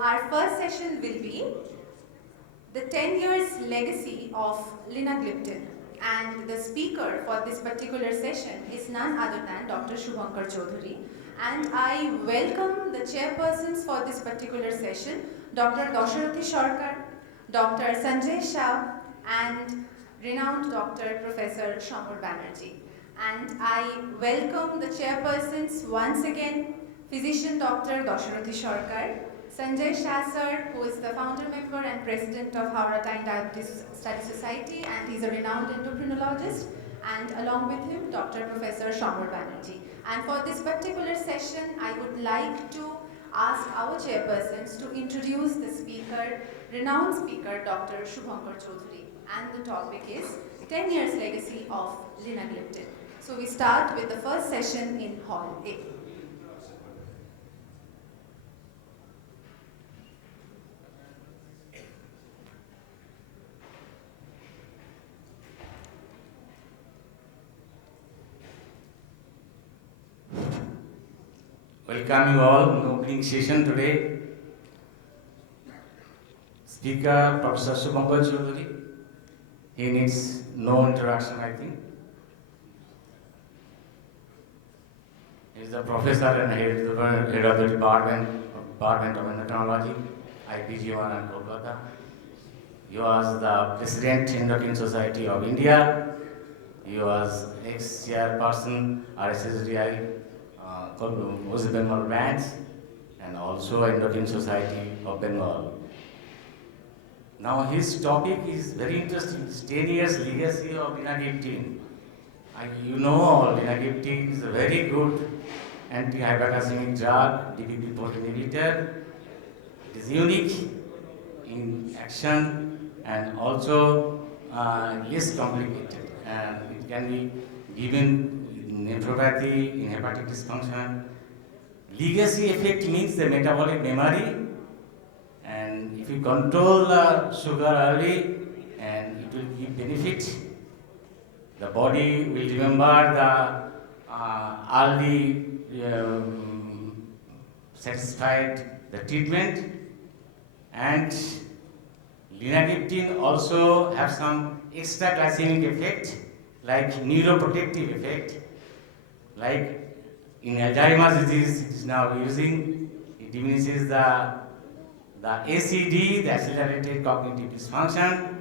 our first session will be the 10 years legacy of linagliptin, and the speaker for this particular session is none other than Dr. Subhankar Chowdury, and I welcome the chairpersons for this particular session, Dr. Dasarathi Sarkar, Dr. Sanjay Shah, and renowned Dr. Professor Shamur Banerjee. And I welcome the chairpersons once again, physician Dr. Dasarathi Sarkar, Sanjay Shah sir, who is the founder member and president of Howrah Tyne Diabetes Study Society, and he's a renowned endocrinologist, and along with him, Dr. Professor Shamur Banerjee. And for this particular session, I would like to ask our chairpersons to introduce the speaker, renowned speaker, Dr. Subhankar Chowdury. And the topic is 10 years legacy of linagliptin. So we start with the first session in Hall A. Welcome you all in the opening session today. Speaker Professor Subhankar Chowdury. He needs no introduction, I think. He is the professor and head of the Department of Endocrinology, IPG1 in Kolkata. He was the President Endocrine Society of India. He was ex-chairperson RSSDI, West Bengal branch, and also Endocrine Society of Bengal. Now his topic is very interesting. It's 10 years legacy of linagliptin. You know, linagliptin is a very good anti-hyperglycemic drug, DPP-4 inhibitor. It is unique in action and also less complicated. And it can be given in nephropathy, in hepatic dysfunction. Legacy effect means the metabolic memory. And if you control the sugar early, and it will give benefit, the body will remember the early satisfied the treatment. And linagliptin also have some extra glycemic effect, like neuroprotective effect, like in Alzheimer's disease it is now using. It diminishes the ACD, the accelerated cognitive dysfunction.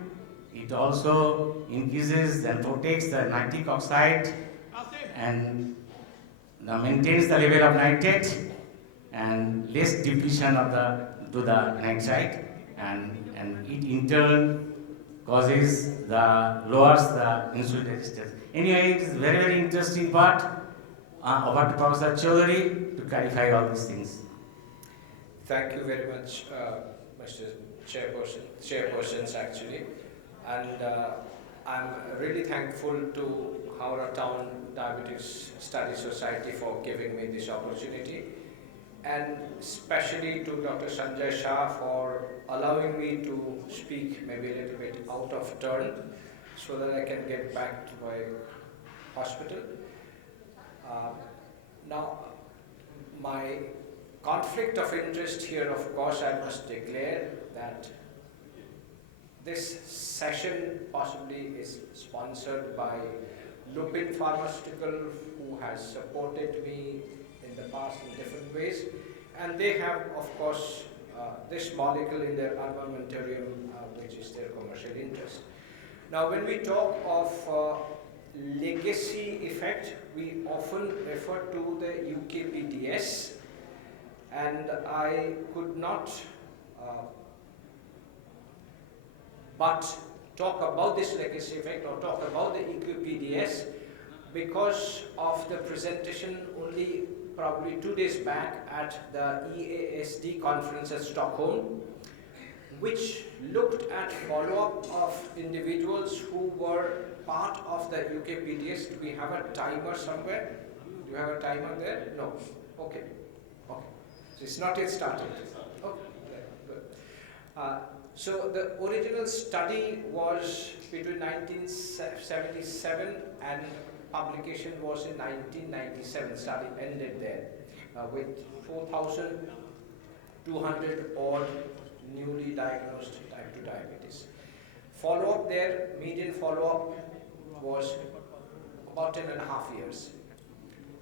It also increases and protects the nitric oxide and maintains the level of nitrate and less depletion of the nitrite, and it in turn causes lowers the insulin resistance. Anyway, it is very, very interesting part. Over to Professor Chowdury to clarify all these things. Thank you very much, Mr. Chairpersons actually, and I'm really thankful to Howrah Town Diabetes Study Society for giving me this opportunity, and especially to Dr. Sanjay Shah for allowing me to speak maybe a little bit out of turn so that I can get back to my hospital. Now, my conflict of interest here, of course, I must declare that this session possibly is sponsored by Lupin Pharmaceutical, who has supported me in the past in different ways, and they have, of course, this molecule in their armamentarium, which is their commercial interest. Now, when we talk of legacy effect, we often refer to the UKPDS, and I could not but talk about this legacy effect or talk about the UKPDS because of the presentation only probably 2 days back at the EASD conference at Stockholm, which looked at follow-up of individuals who were part of the UKPDS. Do we have a timer somewhere? Do you have a timer there? No. Okay. Okay. So it's not yet started. Okay. Good. So the original study was between 1977 and publication was in 1997. Study ended there with 4,000 200 odd newly diagnosed type 2 diabetes. Follow-up there, median follow-up was about 10.5 years.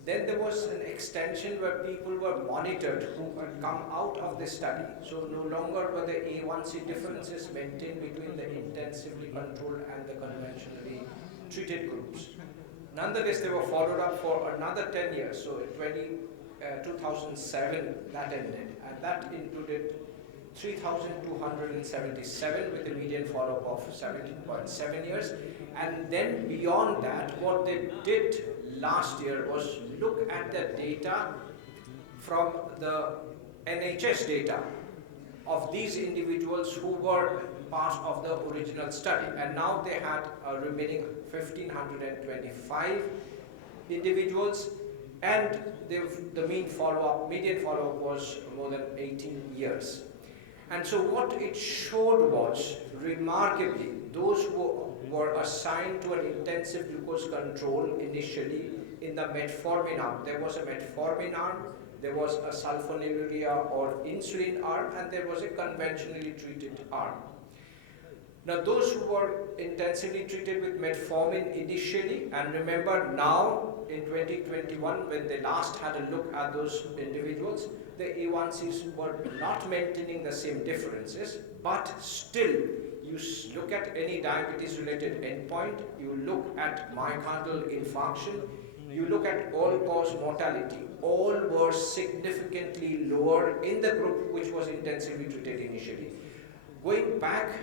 Then there was an extension where people were monitored who had come out of the study. So no longer were the A1C differences maintained between the intensively controlled and the conventionally treated groups. Nonetheless, they were followed up for another 10 years. So in 2007, that ended. And that included 3,277 with a median follow-up of 17.7 years. And then beyond that, what they did last year was look at the data from the NHS data of these individuals who were part of the original study. And now they had a remaining 1,525 individuals, and the median follow-up was more than 18 years. And so what it showed was, remarkably, those who were assigned to an intensive glucose control initially in the metformin arm. There was a metformin arm, there was a sulfonylurea or insulin arm, and there was a conventionally treated arm. Now those who were intensively treated with metformin initially, and remember now in 2021 when they last had a look at those individuals, the A1Cs were not maintaining the same differences, but still you look at any diabetes related endpoint, you look at myocardial infarction, you look at all-cause mortality, all were significantly lower in the group which was intensively treated initially. Going back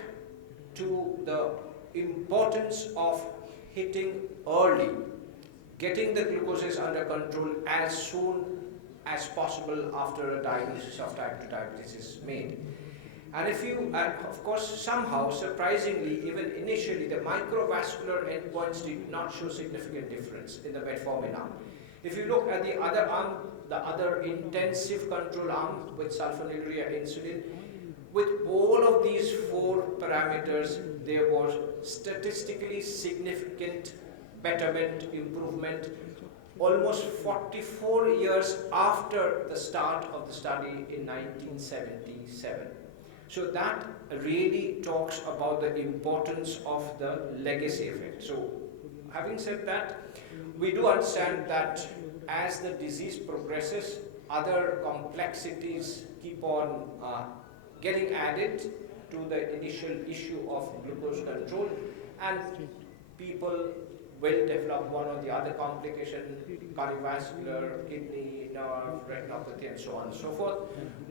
to the importance of hitting early, getting the glucoses under control as soon as possible after a diagnosis of type 2 diabetes is made. And of course, somehow, surprisingly, even initially, the microvascular endpoints did not show significant difference in the metformin arm. If you look at the other arm, the other intensive control arm with sulfonylurea insulin, with all of these four parameters, there was statistically significant betterment, improvement, almost 44 years after the start of the study in 1977. So that really talks about the importance of the legacy effect. So having said that, we do understand that as the disease progresses, other complexities keep on getting added to the initial issue of glucose control, and people will develop one or the other complication, cardiovascular, kidney, nerve, retinopathy, and so on and so forth,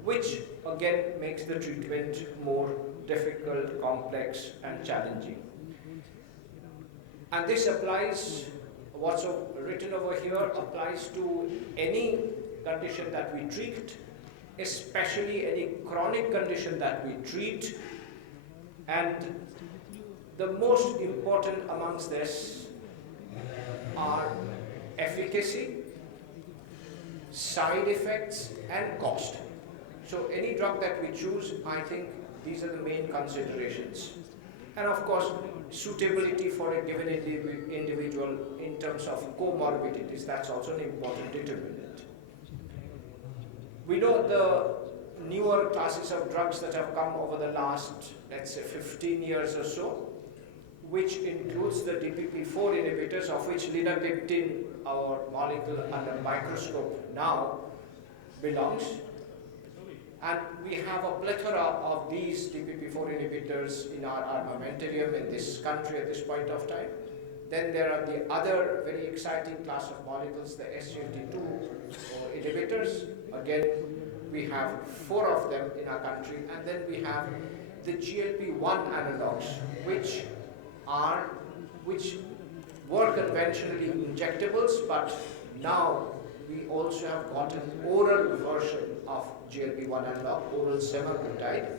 which again makes the treatment more difficult, complex, and challenging. And this applies, what's written over here applies to any condition that we treat, especially any chronic condition that we treat. And the most important amongst this are efficacy, side effects, and cost. So any drug that we choose, I think these are the main considerations. And of course, suitability for a given individual in terms of comorbidities, that's also an important determinant. We know the newer classes of drugs that have come over the last, let's say, 15 years or so, which includes the DPP-4 inhibitors, of which linagliptin, our molecule under microscope now, belongs. And we have a plethora of these DPP-4 inhibitors in our armamentarium in this country at this point of time. Then there are the other very exciting class of molecules, the SGLT2 inhibitors. Again, we have 4 of them in our country. And then we have the GLP-1 analogs, which were conventionally injectables, but now we also have got an oral version of GLP-1 analog, oral semaglutide.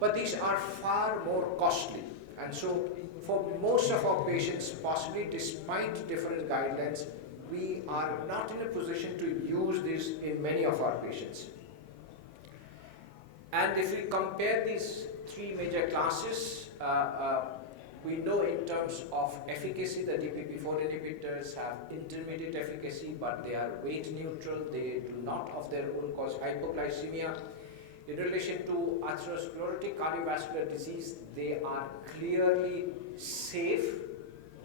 But these are far more costly. And so for most of our patients, possibly despite different guidelines, we are not in a position to use these in many of our patients. And if we compare these 3 major classes, we know in terms of efficacy, the DPP-4 inhibitors have intermediate efficacy, but they are weight neutral. They do not of their own cause hypoglycemia. In relation to atherosclerotic cardiovascular disease, they are clearly safe,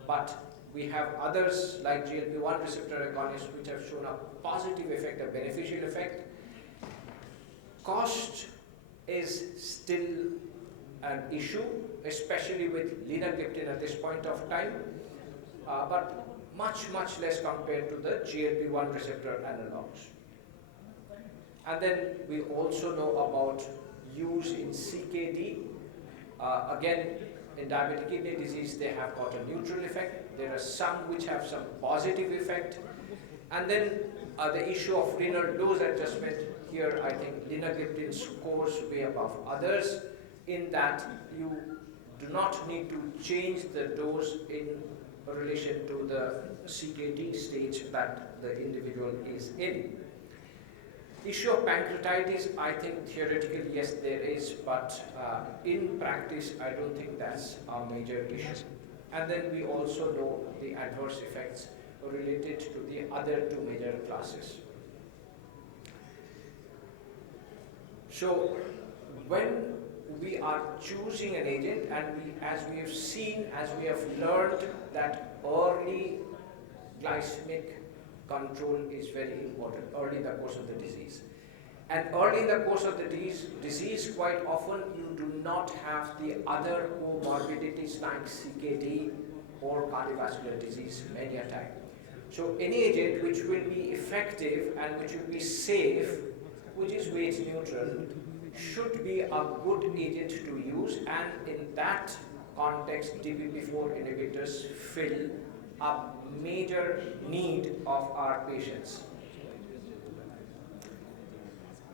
but we have others like GLP-1 receptor agonists which have shown a positive effect, a beneficial effect. Cost is still an issue, especially with linagliptin at this point of time, but much less compared to the GLP-1 receptor analogs. And then we also know about use in CKD. Again, in diabetic kidney disease, they have got a neutral effect. There are some which have some positive effect. And then the issue of renal dose adjustment. Here, I think linagliptin scores way above others in that you do not need to change the dose in relation to the CKD stage that the individual is in. Issue of pancreatitis, I think theoretically yes there is, but in practice I don't think that's a major issue. And then we also know the adverse effects related to the other two major classes. So when we are choosing an agent, and as we have seen, as we have learned, that early glycemic control is very important early in the course of the disease. And early in the course of the disease, quite often you do not have the other comorbidities like CKD or cardiovascular disease many a time. So any agent which will be effective and which will be safe, which is weight neutral, should be a good agent to use, and in that context DPP-4 inhibitors fill a major need of our patients.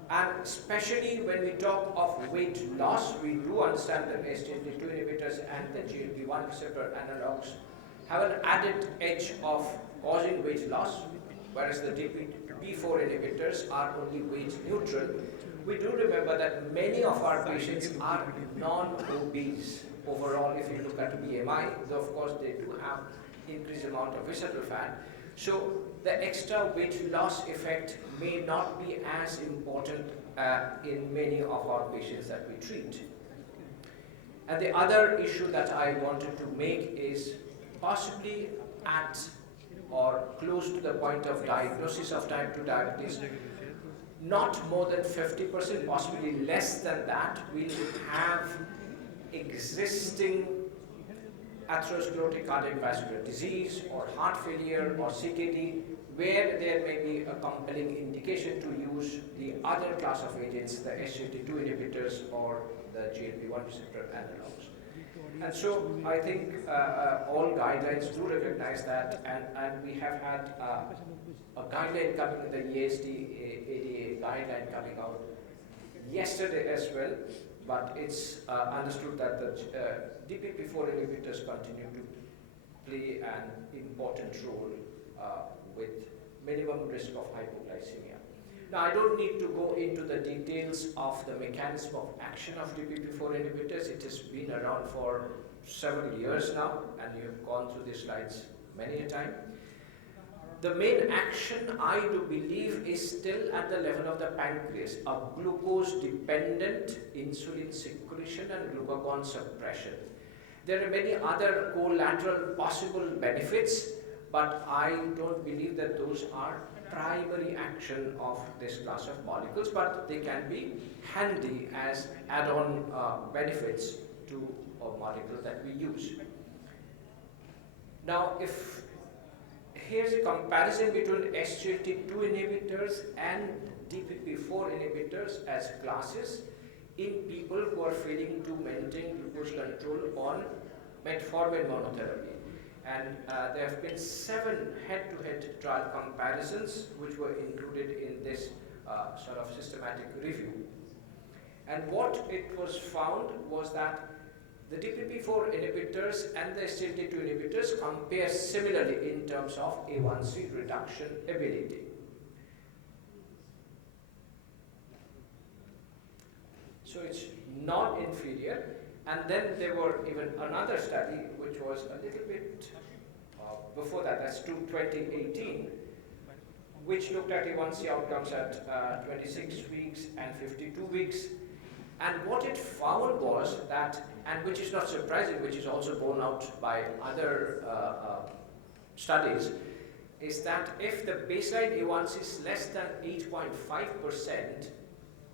And especially when we talk of weight loss, we do understand that SGLT2 inhibitors and the GLP-1 receptor analogs have an added edge of causing weight loss, whereas the DPP-4 inhibitors are only weight neutral. We do remember that many of our patients are non-obese overall if you look at BMI, though of course they do have increased amount of visceral fat. So the extra weight loss effect may not be as important in many of our patients that we treat. And the other issue that I wanted to make is possibly at or close to the point of diagnosis of type 2 diabetes, not more than 50%, possibly less than that, will have existing atherosclerotic cardiovascular disease or heart failure or CKD, where there may be a compelling indication to use the other class of agents, the SGLT2 inhibitors or the GLP-1 receptor analogs. And so I think all guidelines do recognize that, and we have had a guideline coming in, the ESD-ADA guideline coming out yesterday as well, but it's understood that the DPP-4 inhibitors continue to play an important role with minimum risk of hypoglycemia. Now, I don't need to go into the details of the mechanism of action of DPP-4 inhibitors. It has been around for several years now, and you have gone through these slides many a time. The main action, I do believe, is still at the level of the pancreas, a glucose-dependent insulin secretion and glucagon suppression. There are many other collateral possible benefits, but I don't believe that those are primary action of this class of molecules, but they can be handy as add-on benefits to a molecule that we use. Now, here's a comparison between SGLT2 inhibitors and DPP-4 inhibitors as classes in people who are failing to maintain glucose control on metformin monotherapy. And there have been 7 head-to-head trial comparisons which were included in this sort of systematic review. And what it was found was that the DPP-4 inhibitors and the SGLT2 inhibitors compare similarly in terms of A1C reduction ability. So it's not inferior. And then there were even another study which was a little bit before that, that's 2018, which looked at A1C outcomes at 26 weeks and 52 weeks. And what it found was that, and which is not surprising, which is also borne out by other studies, is that if the baseline A1C is less than 8.5%,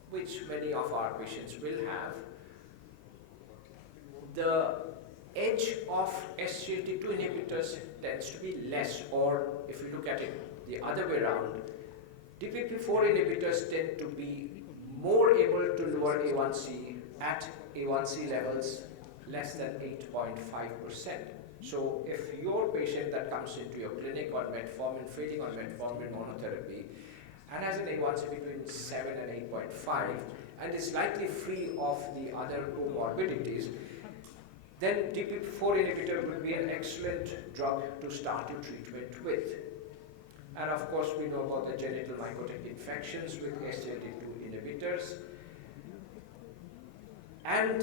which many of our patients will have, the edge of SGLT2 inhibitors tends to be less, or if you look at it the other way around, DPP4 inhibitors tend to be more able to lower A1C at A1C levels less than 8.5%. So if your patient that comes into your clinic on metformin, failing on metformin monotherapy, and has an A1C between 7 and 8.5, and is likely free of the other comorbidities, then DPP4 inhibitor will be an excellent drug to start your treatment with. And of course, we know about the genital mycotic infections with SGLT2 inhibitors. And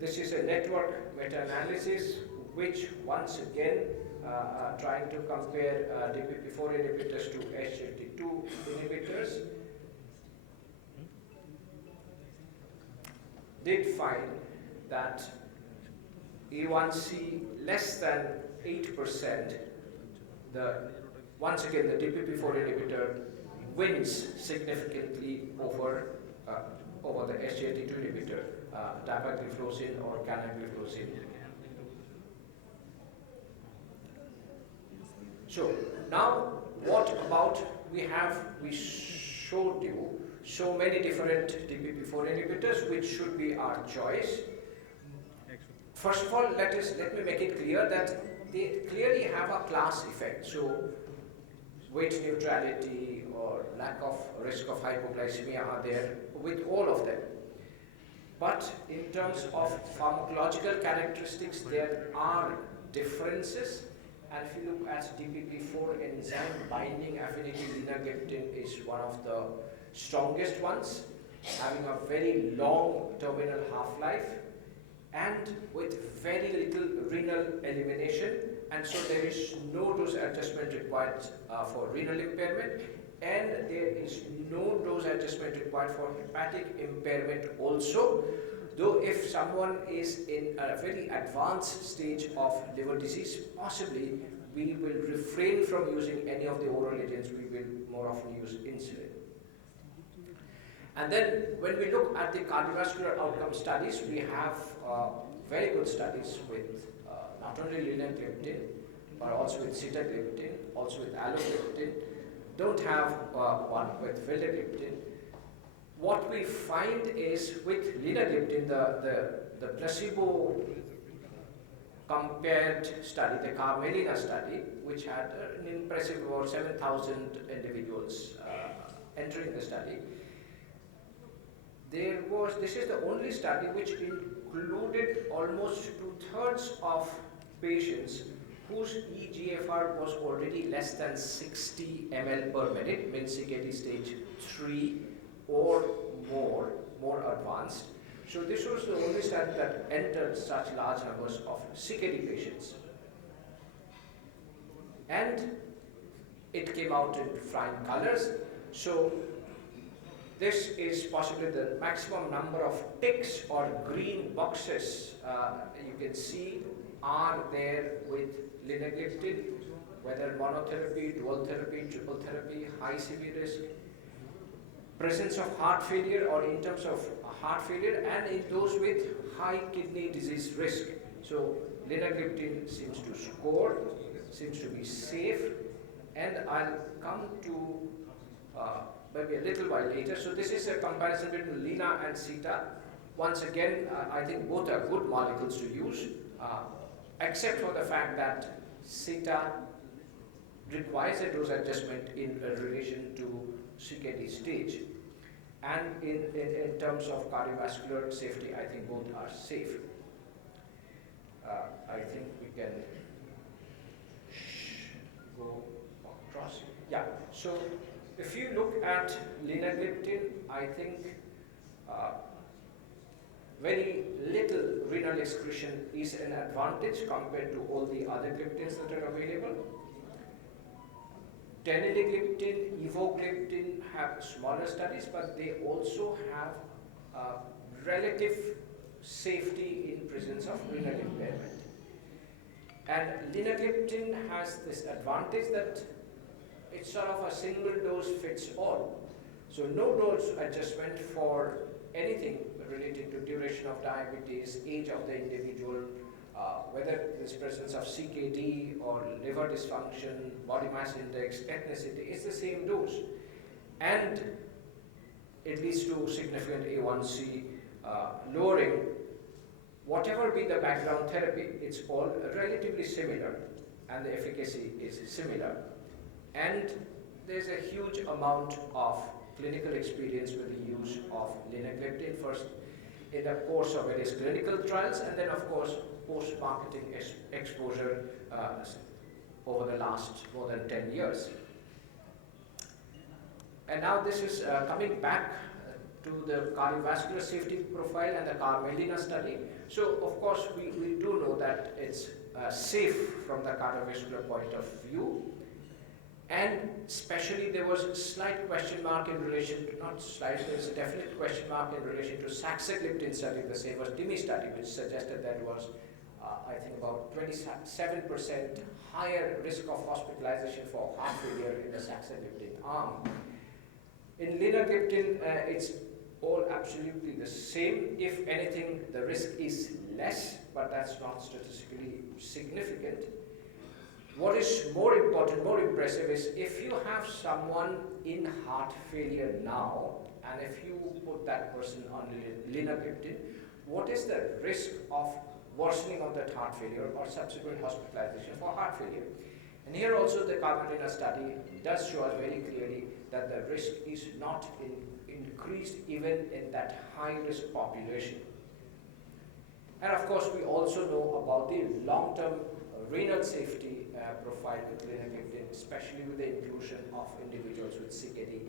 this is a network meta-analysis, which once again, trying to compare DPP4 inhibitors to SGLT2 inhibitors, did find that A1C less than 8%, once again the DPP4 inhibitor wins significantly over the SGLT2 inhibitor, dapagliflozin or canagliflozin. So now what about, we showed you so many different DPP4 inhibitors which should be our choice. First of all, let me make it clear that they clearly have a class effect. So weight neutrality or lack of risk of hypoglycemia are there with all of them. But in terms of pharmacological characteristics, there are differences. And if you look at DPP4 enzyme binding affinity, linagliptin is one of the strongest ones, having a very long terminal half-life and with very little renal elimination, and so there is no dose adjustment required for renal impairment, and there is no dose adjustment required for hepatic impairment also, though if someone is in a very advanced stage of liver disease, possibly we will refrain from using any of the oral agents, we will more often use insulin. And then when we look at the cardiovascular outcome studies, we have very good studies with not only linagliptin, but also with sitagliptin, also with alogliptin. Don't have one with vildagliptin. What we find is with linagliptin, the placebo compared study, the Carmelina study, which had an impressive about 7,000 individuals entering the study. This is the only study which included almost 2/3 of patients whose eGFR was already less than 60 ml per minute, means CKD stage 3 or more advanced. So this was the only study that entered such large numbers of CKD patients. And it came out in fine colors. So this is possibly the maximum number of ticks or green boxes you can see are there with linagliptin, whether monotherapy, dual therapy, triple therapy, high severe risk, presence of heart failure or in terms of heart failure, and in those with high kidney disease risk. So linagliptin seems to score, seems to be safe, and I'll come to maybe a little while later. So this is a comparison between Lina and Sita. Once again, I think both are good molecules to use, except for the fact that Sita requires a dose adjustment in relation to CKD stage. And in terms of cardiovascular safety, I think both are safe. I think we can go across. Yeah, so if you look at linagliptin, I think very little renal excretion is an advantage compared to all the other gliptins that are available. teneligliptin, evogliptin have smaller studies, but they also have relative safety in presence of renal impairment. And linagliptin has this advantage that it's sort of a single dose fits all. So no dose adjustment for anything related to duration of diabetes, age of the individual, whether there's presence of CKD or liver dysfunction, body mass index, ethnicity, it's the same dose. And it leads to significant A1C lowering. Whatever be the background therapy, it's all relatively similar and the efficacy is similar. And there's a huge amount of clinical experience with the use of linagliptin, first in the course of various clinical trials, and then of course post-marketing exposure over the last more than 10 years. And now this is coming back to the cardiovascular safety profile and the Carmelina study. So of course we do know that it's safe from the cardiovascular point of view. And especially there was a slight question mark in relation to, not slight, there's a definite question mark in relation to saxagliptin study, the same as TIMI study, which suggested that was, I think about 27% higher risk of hospitalization for heart failure in the saxagliptin arm. In linagliptin, it's all absolutely the same. If anything, the risk is less, but that's not statistically significant. What is more important, more impressive is if you have someone in heart failure now, and if you put that person on linagliptin, what is the risk of worsening of that heart failure or subsequent hospitalization for heart failure? And here also the Carmelina study does show us very clearly that the risk is not increased even in that high-risk population. And of course, we also know about the long-term renal safety profile with linagliptin, especially with the inclusion of individuals with CKD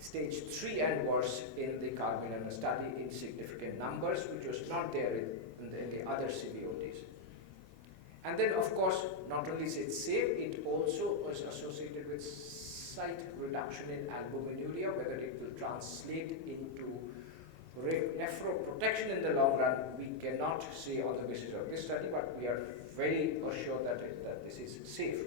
stage 3 and worse in the Carmelina study in significant numbers, which was not there in the other CVOTs. And then, of course, not only is it safe, it also was associated with slight reduction in albuminuria. Whether it will translate into nephroprotection in the long run, we cannot say on the basis of this study, but we are very assured that this is safe.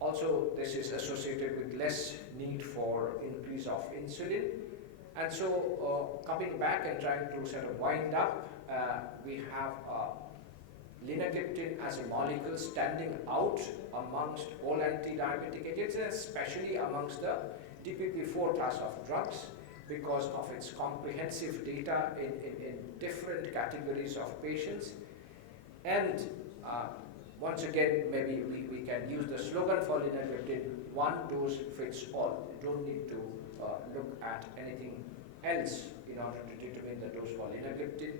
Also, this is associated with less need for increase of insulin. And so, coming back and trying to sort of wind up, we have linagliptin as a molecule standing out amongst all anti-diabetic agents, and especially amongst the DPP-4 class of drugs, because of its comprehensive data in different categories of patients. And once again, maybe we can use the slogan for linagliptin, one dose fits all. You don't need to look at anything else in order to determine the dose for linagliptin,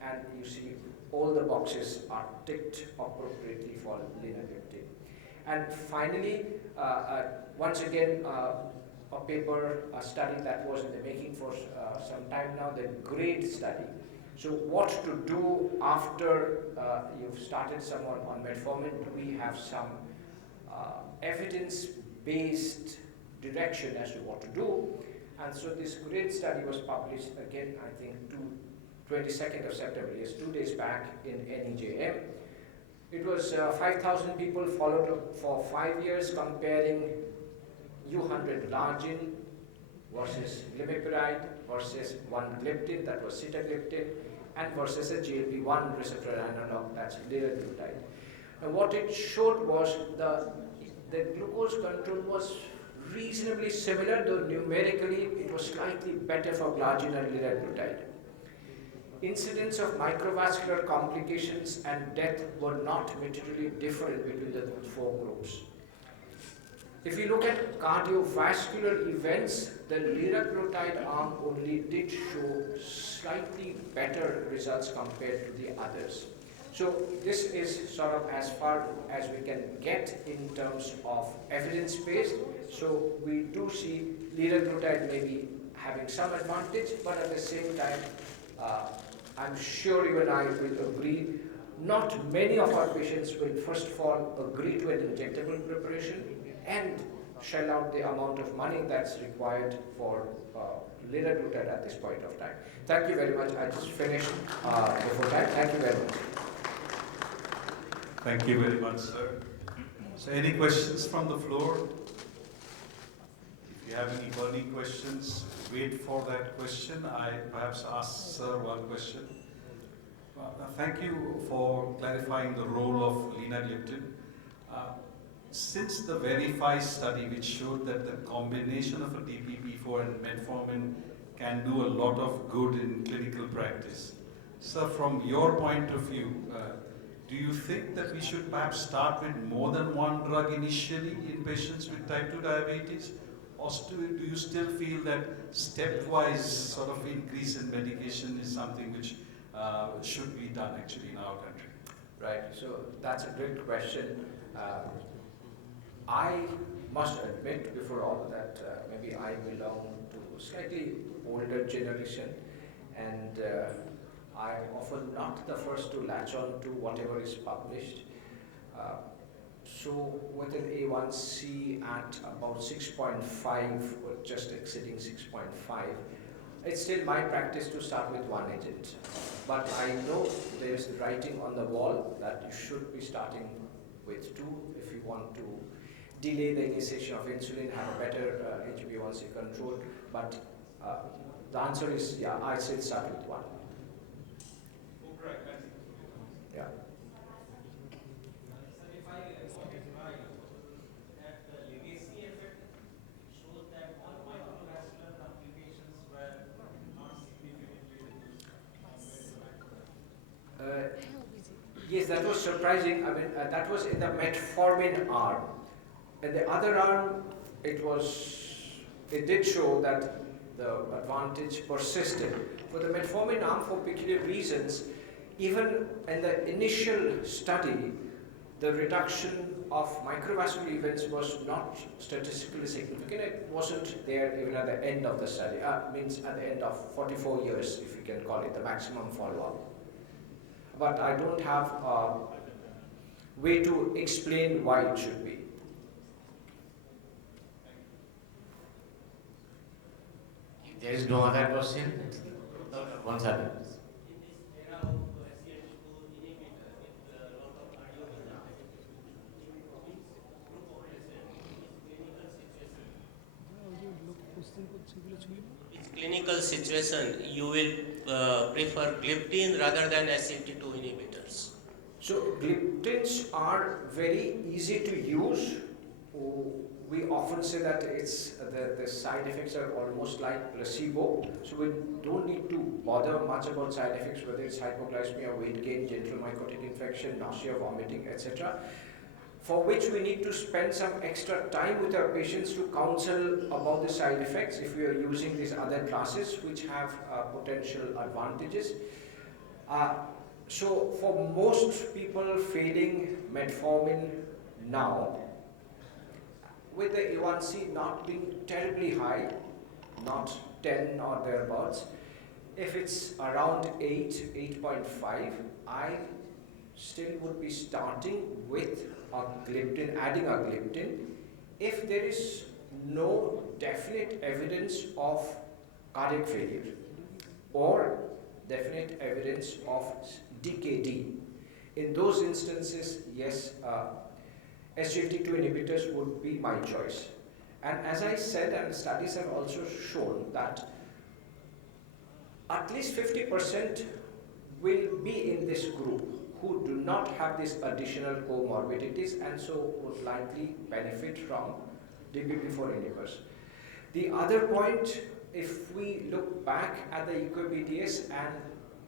and you see all the boxes are ticked appropriately for linagliptin. And finally, once again, a paper, a study that was in the making for some time now, the GRADE study. So what to do after you've started someone on metformin? We have some evidence-based direction as to what to do. And so this GRADE study was published again, I think, 22nd of September, yes, 2 days back in NEJM. It was 5,000 people followed for 5 years, comparing U100 glargine versus glimepiride versus one gliptin, that was sitagliptin, and versus a GLP-1 receptor analog, that's liraglutide. And what it showed was the glucose control was reasonably similar, though numerically it was slightly better for glargine and liraglutide. Incidence of microvascular complications and death were not materially different between the four groups. If we look at cardiovascular events, the liraglutide arm only did show slightly better results compared to the others. So this is sort of as far as we can get in terms of evidence-based. So we do see liraglutide maybe having some advantage, but at the same time, I'm sure you and I will agree not many of our patients will first of all agree to an injectable preparation and shell out the amount of money that's required for liraglutide at this point of time. Thank you very much. I just finished before that. Thank you very much. Thank you very much, sir. So any questions from the floor? If you have any burning questions, wait for that question. I perhaps ask Sir one question. Thank you for clarifying the role of linagliptin. Since the Verify study, which showed that the combination of a DPP-4 and metformin can do a lot of good in clinical practice, sir, from your point of view, do you think that we should perhaps start with more than one drug initially in patients with type 2 diabetes? Or do you still feel that stepwise sort of increase in medication is something which should be done actually in our country? Right, so that's a great question. I must admit before all that maybe I belong to slightly older generation, and I'm often not the first to latch on to whatever is published. So with an A1C at about 6.5 or just exceeding 6.5, it's still my practice to start with one agent. But I know there is writing on the wall that you should be starting with two if you want to delay the initiation of insulin, have a better HbA1c control. But the answer is, yeah, I still start with one. Yeah. Yes, that was surprising. I mean, that was in the metformin arm. In the other arm, it did show that the advantage persisted. For the metformin arm, for peculiar reasons, even in the initial study, the reduction of microvascular events was not statistically significant. It wasn't there even at the end of the study. Means at the end of 44 years, if you can call it the maximum follow-up. But I don't have a way to explain why it should be. If there is no other question, one second. Clinical situation, you will prefer gliptin rather than SGLT2 inhibitors? So gliptins are very easy to use. We often say that it's the side effects are almost like placebo. So we don't need to bother much about side effects, whether it's hypoglycemia, weight gain, genital mycotic infection, nausea, vomiting, etc. For which we need to spend some extra time with our patients to counsel about the side effects if we are using these other classes which have potential advantages. So for most people failing metformin now, with the A1C not being terribly high, not 10 or thereabouts, if it's around 8.5, I still would be starting with a gliptin, adding a gliptin, if there is no definite evidence of cardiac failure or definite evidence of DKD. In those instances, yes, SGLT2 inhibitors would be my choice. And as I said, and studies have also shown that at least 50% will be in this group who do not have these additional comorbidities and so would likely benefit from DPP-4 inhibitors. The other point, if we look back at the EQBDS and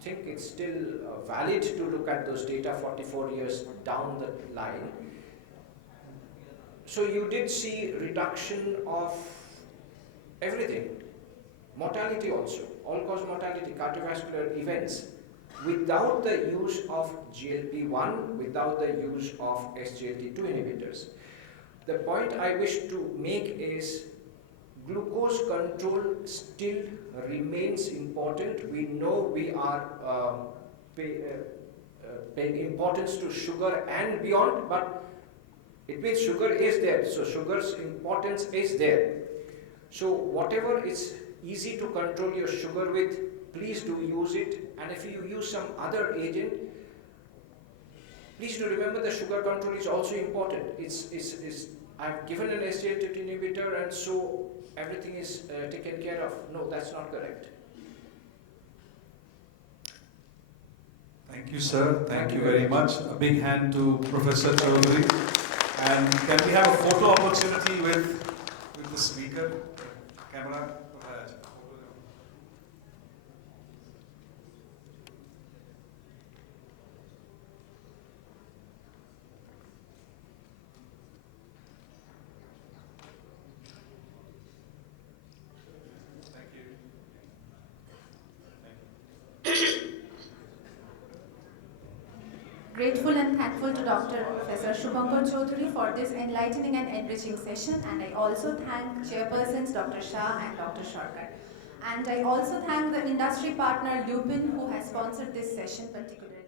think it's still valid to look at those data 44 years down the line, so you did see reduction of everything, mortality also, all-cause mortality, cardiovascular events, without the use of GLP-1, without the use of SGLT2 inhibitors. The point I wish to make is glucose control still remains important. We know we are paying importance to sugar and beyond, but it means sugar is there, so sugar's importance is there. So whatever is easy to control your sugar with, please do use it. And if you use some other agent, please do remember the sugar control is also important. I've given an SGLT2 inhibitor and so everything is taken care of. No, that's not correct. Thank you, sir. Thank you very much. A big hand to Professor Chowdury. And can we have a photo opportunity with the speaker? Camera. Grateful and thankful to Dr. Professor Subhankar Chowdury for this enlightening and enriching session, and I also thank chairpersons Dr. Shah and Dr. Sharkar. And I also thank the industry partner Lupin who has sponsored this session particularly.